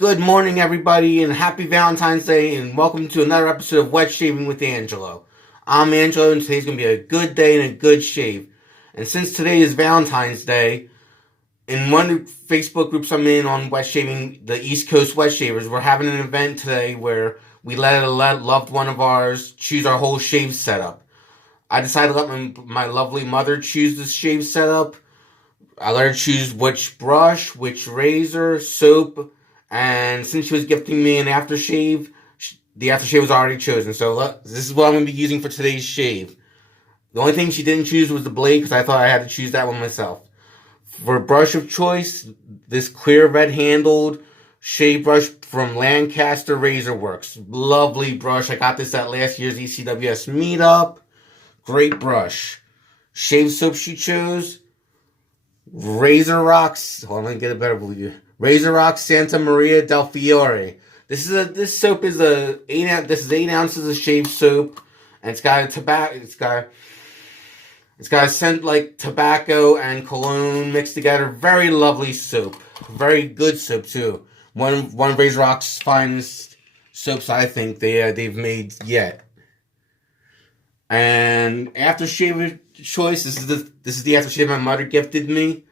Good morning, everybody, and happy Valentine's Day, and welcome to another episode of Wet Shaving with Angelo. I'm Angelo, and today's going to be a good day and a good shave. And since today is Valentine's Day, in one of the Facebook groups I'm in on Wet Shaving, the East Coast Wet Shavers, we're having an event today where we let a loved one of ours choose our whole shave setup. I decided to let my lovely mother choose the shave setup. I let her choose which brush, which razor, soap, and since she was gifting me an aftershave, the aftershave was already chosen. So this is what I'm going to be using for today's shave. The only thing she didn't choose was the blade because I thought I had to choose that one myself. For brush of choice, this clear red-handled shave brush from Lancaster Razor Works. Lovely brush. I got this at last year's ECWS meetup. Great brush. Shave soap she chose. Razor Rocks. Hold on, let me get a better view. Razor Rocks Santa Maria del Fiore. This soap is this is 8 ounces of shave soap, and it's got a tobacco. It's got a scent like tobacco and cologne mixed together. Very lovely soap. Very good soap too. One of Razor Rocks' finest soaps I think they've made yet. And aftershave choice. This is the aftershave my mother gifted me.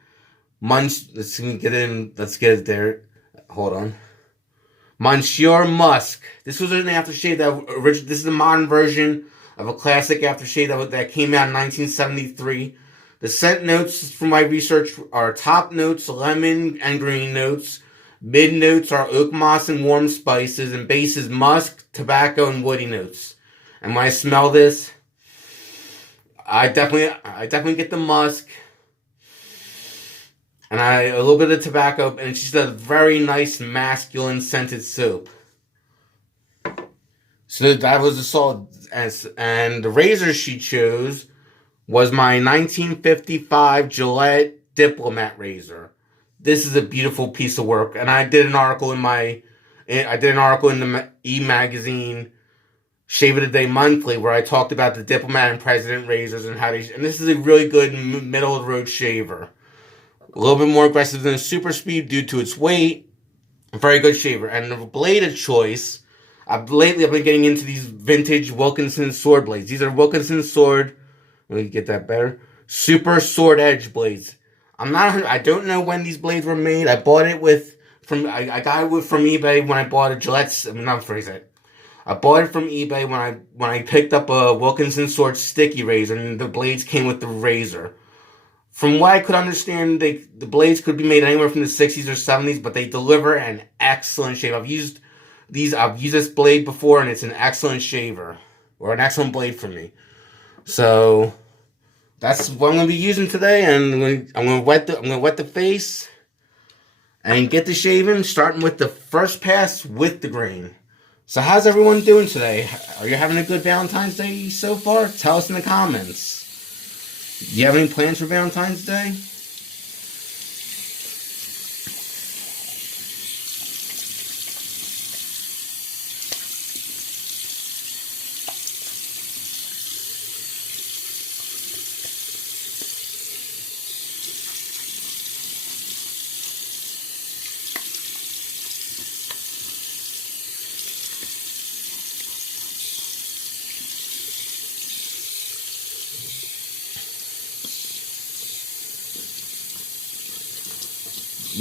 Let's get it there. Hold on. Monsieur Musk. This was an aftershave this is the modern version of a classic aftershave that came out in 1973. The scent notes from my research are top notes, lemon and green notes. Mid notes are oak moss and warm spices, and base is musk, tobacco, and woody notes. And when I smell this, I definitely get the musk, and a little bit of tobacco, and it's just a very nice masculine scented soap. So that was a solid, and the razor she chose was my 1955 Gillette Diplomat razor. This is a beautiful piece of work, and I did an article in the E-Magazine Shave of the Day Monthly, where I talked about the Diplomat and President razors and and this is a really good middle of the road shaver. A little bit more aggressive than a Super Speed due to its weight. A very good shaver. And the blade of choice, lately I've been getting into these vintage Wilkinson sword blades. These are Wilkinson sword, let me get that better, Super Sword Edge blades. I don't know when these blades were made. I bought it from eBay when I bought a Gillette's, I bought it from eBay when I picked up a Wilkinson Sword sticky razor, and the blades came with the razor. From what I could understand, the blades could be made anywhere from the 60s or 70s, but they deliver an excellent shave. I've used this blade before, and it's an excellent shaver, or an excellent blade for me. So that's what I'm going to be using today, and I'm going to wet the face and get the shaving, starting with the first pass with the grain. So how's everyone doing today? Are you having a good Valentine's Day so far? Tell us in the comments. Do you have any plans for Valentine's Day?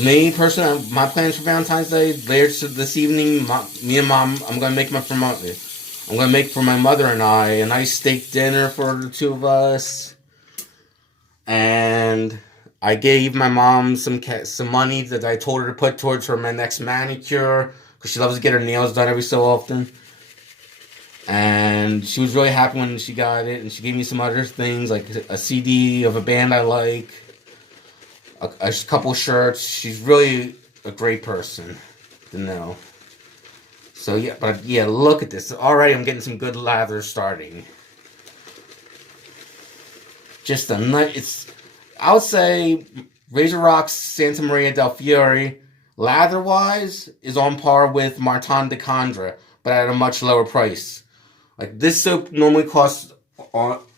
Me personally, my plans for Valentine's Day later this evening. Me and Mom, I'm gonna make for my mother and I a nice steak dinner for the two of us. And I gave my mom some money that I told her to put towards my next manicure because she loves to get her nails done every so often. And she was really happy when she got it, and she gave me some other things like a CD of a band I like. A couple shirts. She's really a great person to know. So yeah, look at this. Already I'm getting some good lather starting. Just a nice, I would say Razor Rocks Santa Maria del Fiore, lather-wise, is on par with Martin de Condra, but at a much lower price. Like, this soap normally costs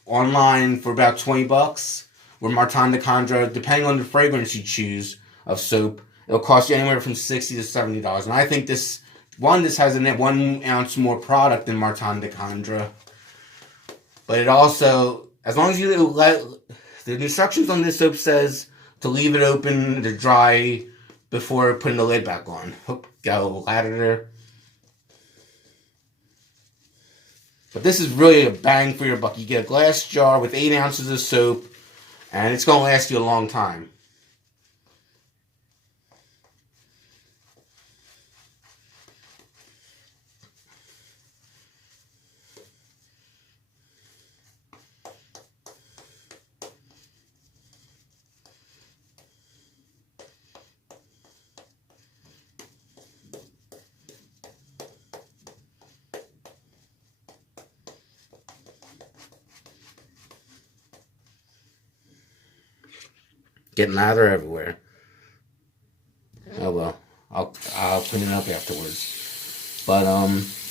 online for about $20. Where Martin de Condra, depending on the fragrance you choose of soap, it'll cost you anywhere from $60 to $70. And I think this has a 1 ounce more product than Martin de Condra. But it also, as long as you let, the instructions on this soap says to leave it open to dry before putting the lid back on. Got a little ladder there. But this is really a bang for your buck. You get a glass jar with 8 ounces of soap, and it's going to last you a long time. Getting lather everywhere. Oh well, I'll clean it up afterwards. But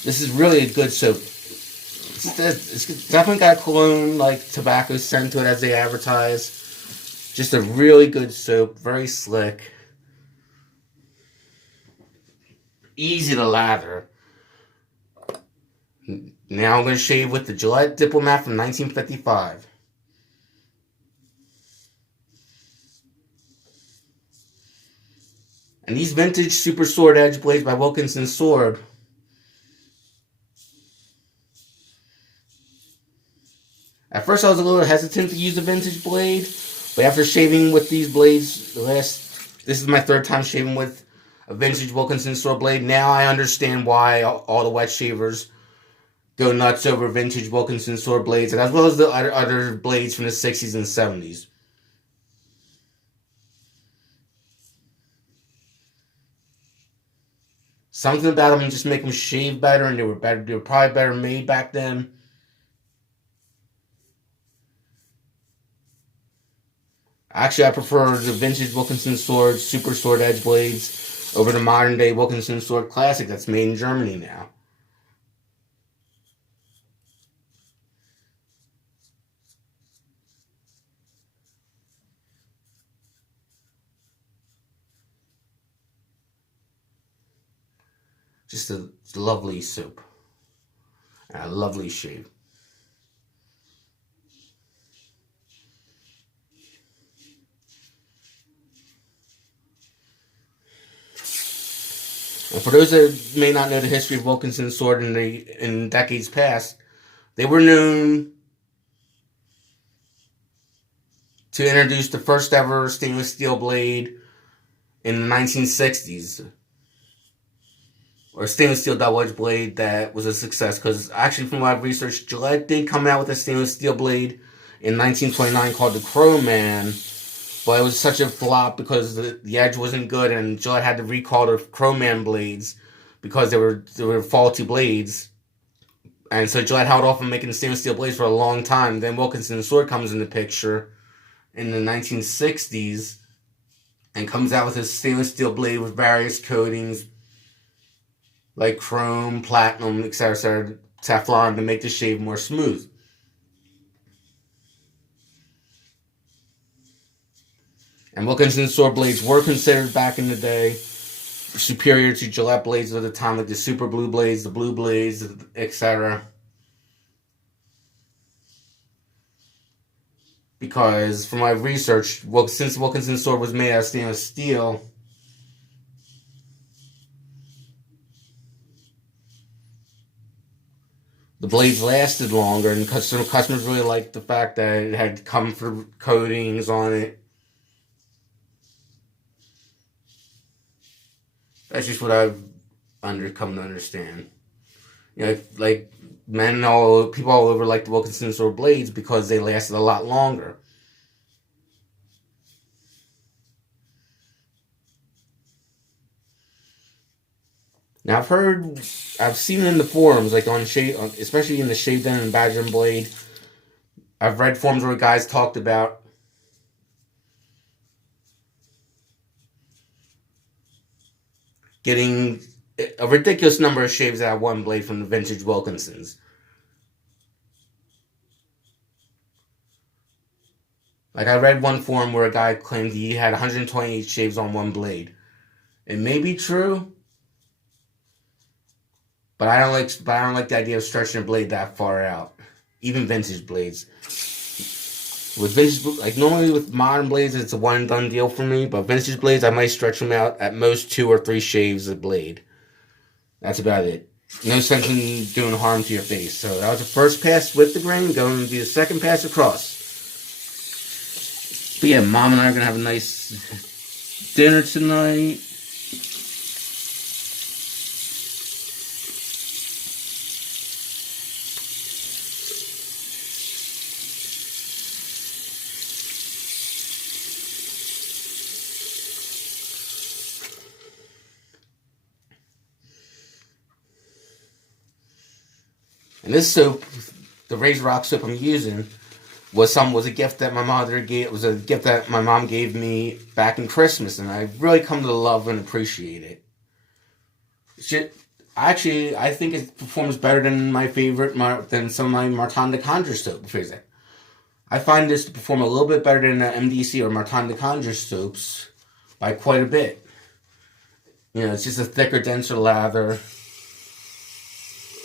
this is really a good soap. It's definitely got cologne like tobacco scent to it as they advertise. Just a really good soap, very slick, easy to lather. Now I'm going to shave with the Gillette Diplomat from 1955. And these vintage Super Sword Edge blades by Wilkinson Sword, at first I was a little hesitant to use a vintage blade, but after shaving with these blades, this is my 3rd time shaving with a vintage Wilkinson Sword blade. Now I understand why all the wet shavers go nuts over vintage Wilkinson Sword blades, and as well as the other blades from the 60s and 70s. Something about them just make them shave better, and they were probably better made back then. Actually, I prefer the vintage Wilkinson Sword Super Sword Edge blades over the modern day Wilkinson Sword Classic that's made in Germany now. Just a lovely soap. And a lovely shave. And for those that may not know the history of Wilkinson Sword in decades past, they were known to introduce the first ever stainless steel blade in the 1960s. Or a stainless steel double-edged blade that was a success. Because actually, from what I've researched, Gillette did come out with a stainless steel blade in 1929 called the Chrome Man. But it was such a flop because the edge wasn't good, and Gillette had to recall the Chrome Man blades because they were faulty blades. And so Gillette held off on making stainless steel blades for a long time. Then Wilkinson Sword comes in the picture in the 1960s and comes out with a stainless steel blade with various coatings like chrome, platinum, etc., Teflon, to make the shave more smooth. And Wilkinson Sword blades were considered back in the day superior to Gillette blades of the time, like the Super Blue blades, the Blue blades, etc. Because from my research, since Wilkinson Sword was made out of stainless steel, the blades lasted longer, and some customers really liked the fact that it had comfort coatings on it. That's just what I've come to understand. You know, like people all over like the Wilkinson Sword blades because they lasted a lot longer. Now I've seen in the forums, like especially in the Shave Den and Badger and Blade. I've read forums where guys talked about getting a ridiculous number of shaves out of one blade from the vintage Wilkinsons. Like I read one forum where a guy claimed he had 128 shaves on one blade. It may be true, but I don't like the idea of stretching a blade that far out. Even vintage blades. With vintage, like normally with modern blades, it's a one and done deal for me. But vintage blades, I might stretch them out at most 2 or 3 shaves a blade. That's about it. No sense in doing harm to your face. So that was the first pass with the grain. Going to do the second pass across. But yeah, Mom and I are gonna have a nice dinner tonight. And this soap, the Razor Rock soap I'm using, was a gift that my mother gave. Was a gift that my mom gave me back in Christmas, and I've really come to love and appreciate it. Actually, I think it performs better than than some of my Martin de Conjure soap. I find this to perform a little bit better than MDC or Martin de Conjure soaps by quite a bit. You know, it's just a thicker, denser lather.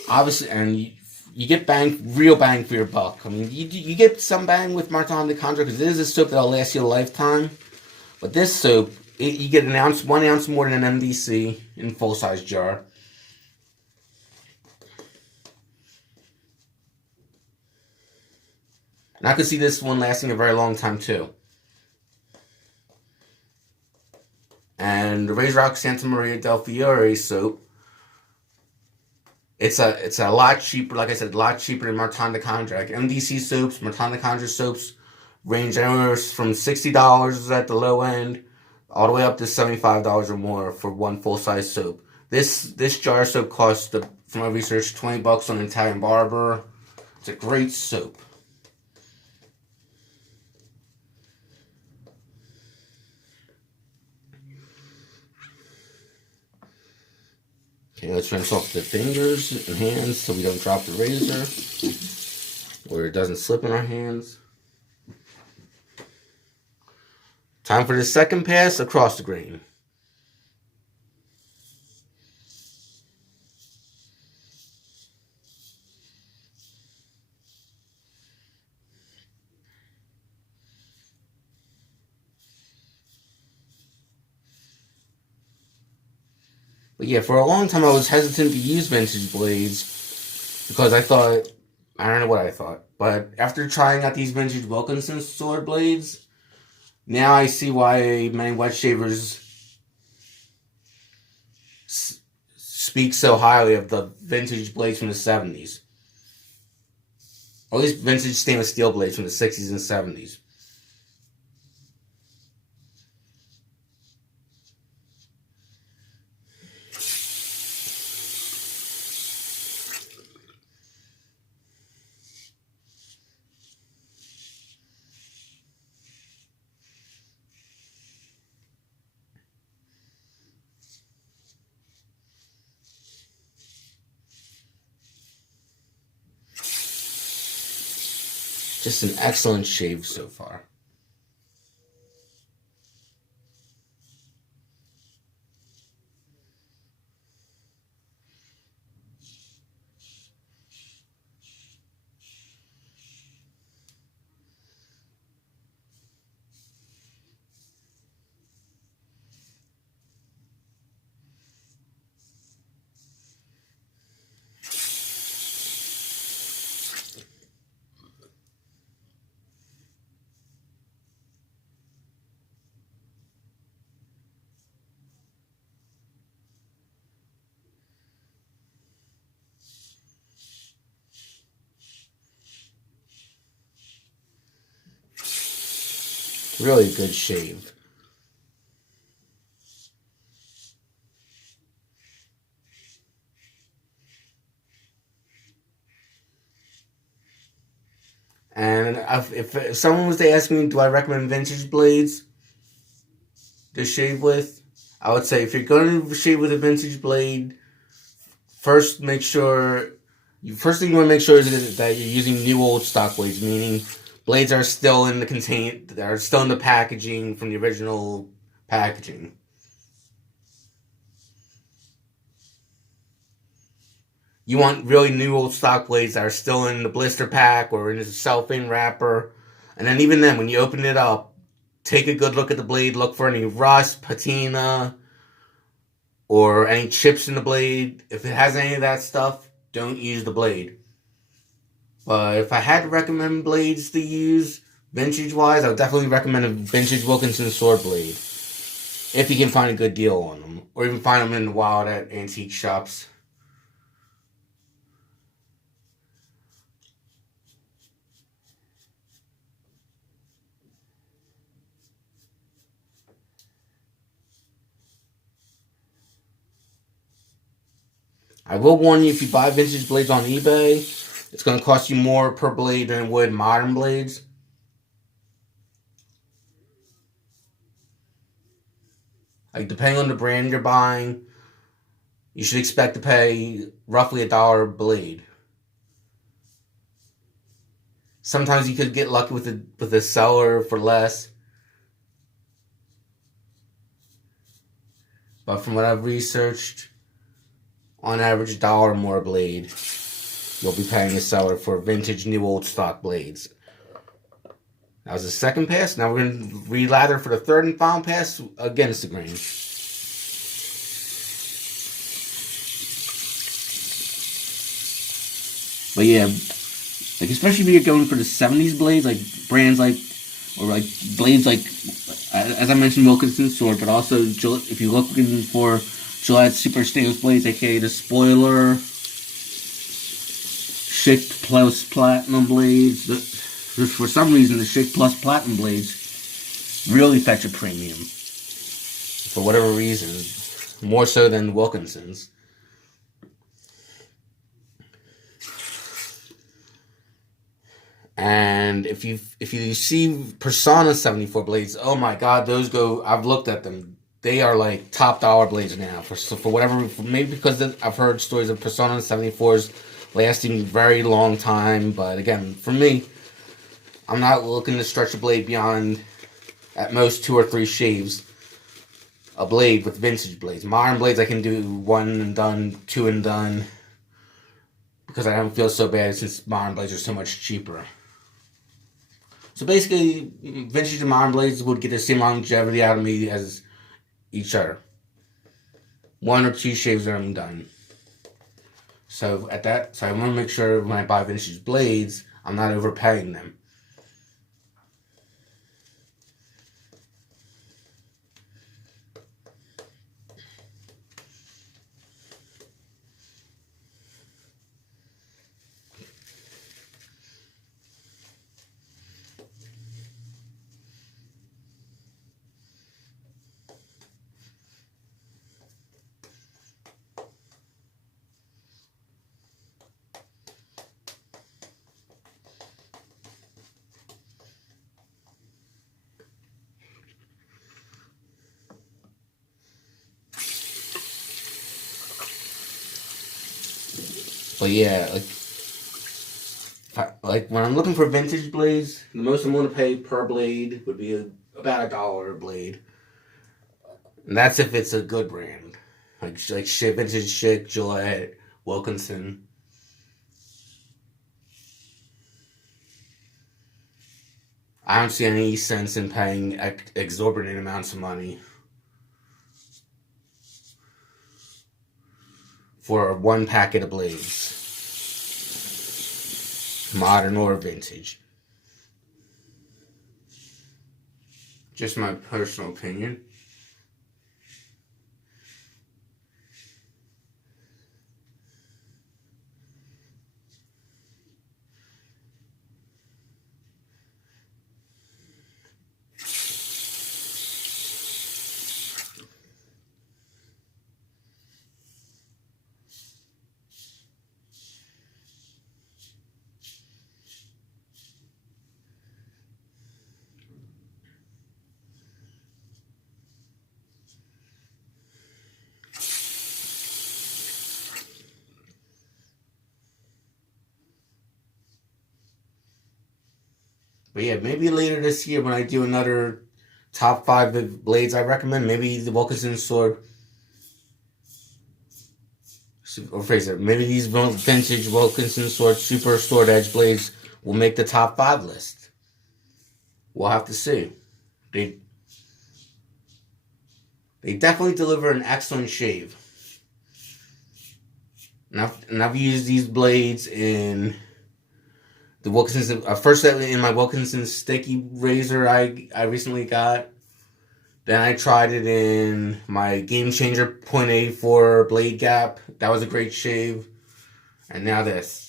Obviously, and you get real bang for your buck. I mean, you get some bang with Martin de Conjure because it is a soap that'll last you a lifetime. But this soap, you get 1 ounce more than an MDC in a full-size jar. And I could see this one lasting a very long time too. And the Razor Rock Santa Maria del Fiore soap, it's a lot cheaper. Like I said, a lot cheaper than Martin de Conjure. Like MDC soaps, Martin de Conjure soaps range anywhere from $60 at the low end, all the way up to $75 or more for one full size soap. This jar of soap costs, from my research, $20 on Italian Barber. It's a great soap. Okay, let's rinse off the fingers and hands so we don't drop the razor or it doesn't slip in our hands. Time for the second pass across the grain. But yeah, for a long time I was hesitant to use vintage blades because I don't know what I thought. But after trying out these vintage Wilkinson sword blades, now I see why many wet shavers speak so highly of the vintage blades from the 70s. Or at least vintage stainless steel blades from the 60s and 70s. Just an excellent shave so far. Really good shave. And if someone was to ask me, do I recommend vintage blades to shave with? I would say if you're going to shave with a vintage blade, first thing you want to make sure is that you're using new old stock blades, meaning blades are still in the packaging from the original packaging. You want really new old stock blades that are still in the blister pack or in the cellophane wrapper. And then even then, when you open it up, take a good look at the blade. Look for any rust, patina, or any chips in the blade. If it has any of that stuff, don't use the blade. But if I had to recommend blades to use, vintage-wise, I would definitely recommend a vintage Wilkinson sword blade. If you can find a good deal on them. Or even find them in the wild at antique shops. I will warn you, if you buy vintage blades on eBay, it's going to cost you more per blade than it would modern blades. Like, depending on the brand you're buying, you should expect to pay roughly $1 a blade. Sometimes you could get lucky with a seller for less. But from what I've researched, on average, $1 or more a blade, you'll be paying a seller for vintage new old stock blades. That was the second pass. Now we're going to relather for the third and final pass against the grain. But yeah, like especially if you're going for the 70s blades, like brands like, or like blades like, as I mentioned, Wilkinson sword, but also if you're looking for Gillette Super Stainless blades, aka the spoiler, Schick Plus Platinum blades. For some reason, the Schick Plus Platinum blades really fetch a premium. For whatever reason, more so than Wilkinson's. And if you see Persona 74 blades, oh my god, those go. I've looked at them. They are like top dollar blades now. For whatever, maybe because I've heard stories of Persona 74s lasting very long time. But again, for me, I'm not looking to stretch a blade beyond at most 2 or 3 shaves. A blade with vintage blades. Modern blades I can do 1 and done, 2 and done, because I don't feel so bad since modern blades are so much cheaper. So basically, vintage and modern blades would get the same longevity out of me as each other. 1 or 2 shaves and I'm done. So I want to make sure when I buy vintage blades, I'm not overpaying them. But yeah, like when I'm looking for vintage blades, the most I'm going to pay per blade would be about $1 a blade, and that's if it's a good brand, like vintage Schick, Gillette, Wilkinson. I don't see any sense in paying exorbitant amounts of money for 1 packet of blades, modern or vintage. Just my personal opinion. But yeah, maybe later this year when I do another top 5 of blades I recommend, maybe the Wilkinson or phrase it, maybe these vintage Wilkinson Sword Super Sword Edge blades will make the top 5 list. We'll have to see. They definitely deliver an excellent shave. And I've used these blades in the Wilkinson, first in my Wilkinson sticky razor I recently got. Then I tried it in my Game Changer .84 blade gap. That was a great shave. And now this.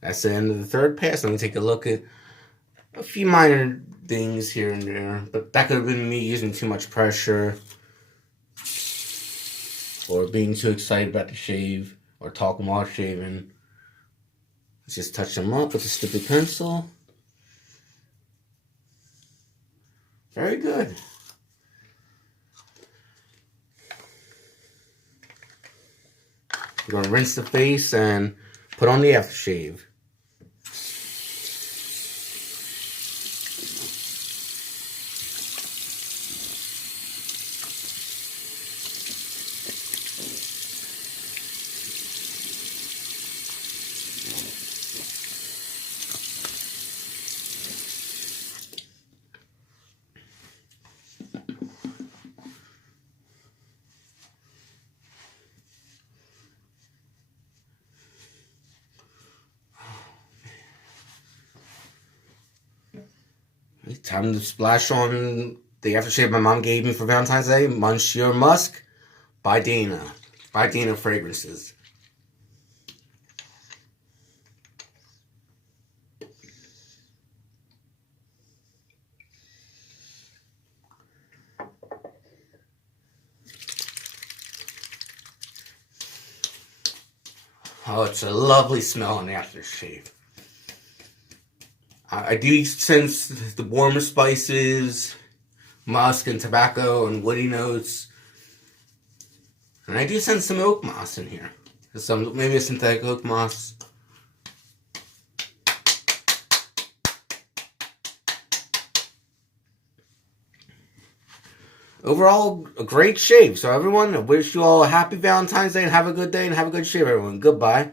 That's the end of the third pass. Let me take a look at a few minor things here and there. But that could have been me using too much pressure, or being too excited about the shave, or talking while shaving. Let's just touch them up with a stupid pencil. Very good. We're going to rinse the face and put on the aftershave. Time to splash on the aftershave my mom gave me for Valentine's Day, Monsieur Musk by Dana. By Dana Fragrances. Oh, it's a lovely smell on the aftershave. I do sense the warmer spices, musk and tobacco and woody notes. And I do sense some oak moss in here. Maybe a synthetic oak moss. Overall, a great shave. So everyone, I wish you all a happy Valentine's Day and have a good day and have a good shave, everyone. Goodbye.